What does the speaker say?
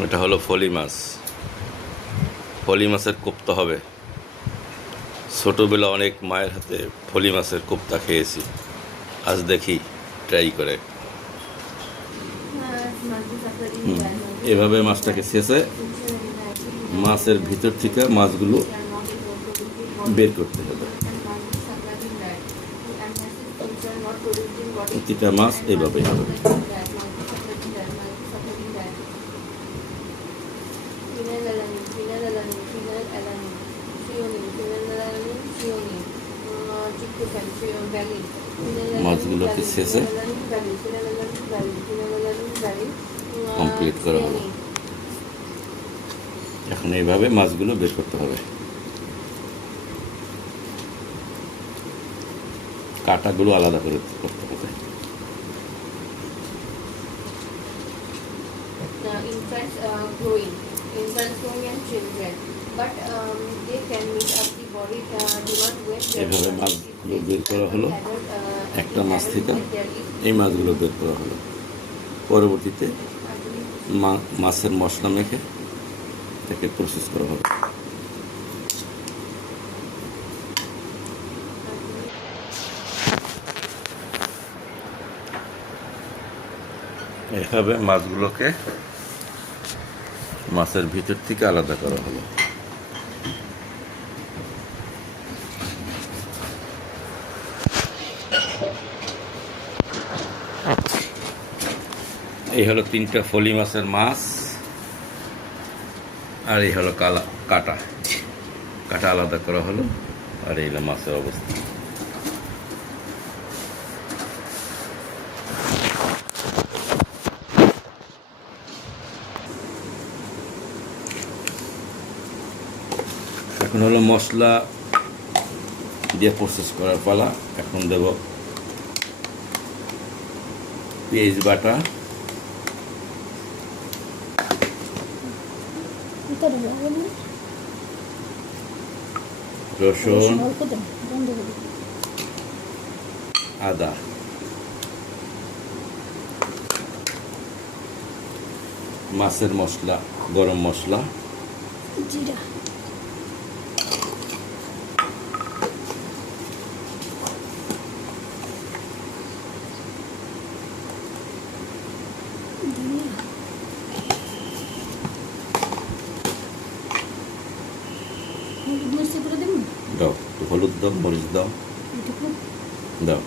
এটা হলো ফলি মাছ। ফলি মাছের কোপ্তা হবে। ছোটোবেলা অনেক মায়ের হাতে ফলি মাছের কোপ্তা খেয়েছি। আজ দেখি ট্রাই করে। এভাবে মাছটাকে ছেঁচে মাছের ভিতর থেকে মাছগুলো বের করতে হবে। প্রতিটা মাছ এভাবে হবে। মাছগুলোকে ছেঁচে কমপ্লিট করা হলো। এখন এইভাবে মাছগুলো বের করতে হবে। কাঁটাগুলো আলাদা করে করতে হবে। Infants growing and children, but they can meet up the body do not wet. এভাবে মাছগুলো বের করা হলো। একটা মাছ থেকে এই মাছগুলো বের করা হলো। পরবর্তীতে মাছের মশলা মেখে এটাকে প্রসেস করা হবে। এভাবে মাছগুলোকে মাছের ভিতর থেকে আলাদা করা হলো। এই হলো 3টা ফলি মাছের মাছ, আর এই হলো কাটা আলাদা করা হলো। আর এই হলো মাছের অবস্থা। এখন হলো মশলা দিয়ে প্রসেস করার পালা। এখন দেব পেঁয়াজ বাটা, রসুন, আদা, মাছের মশলা, গরম মশলা, জিরা, দাও, একটু হলুদ দাও, মরিচ দাও, দাও।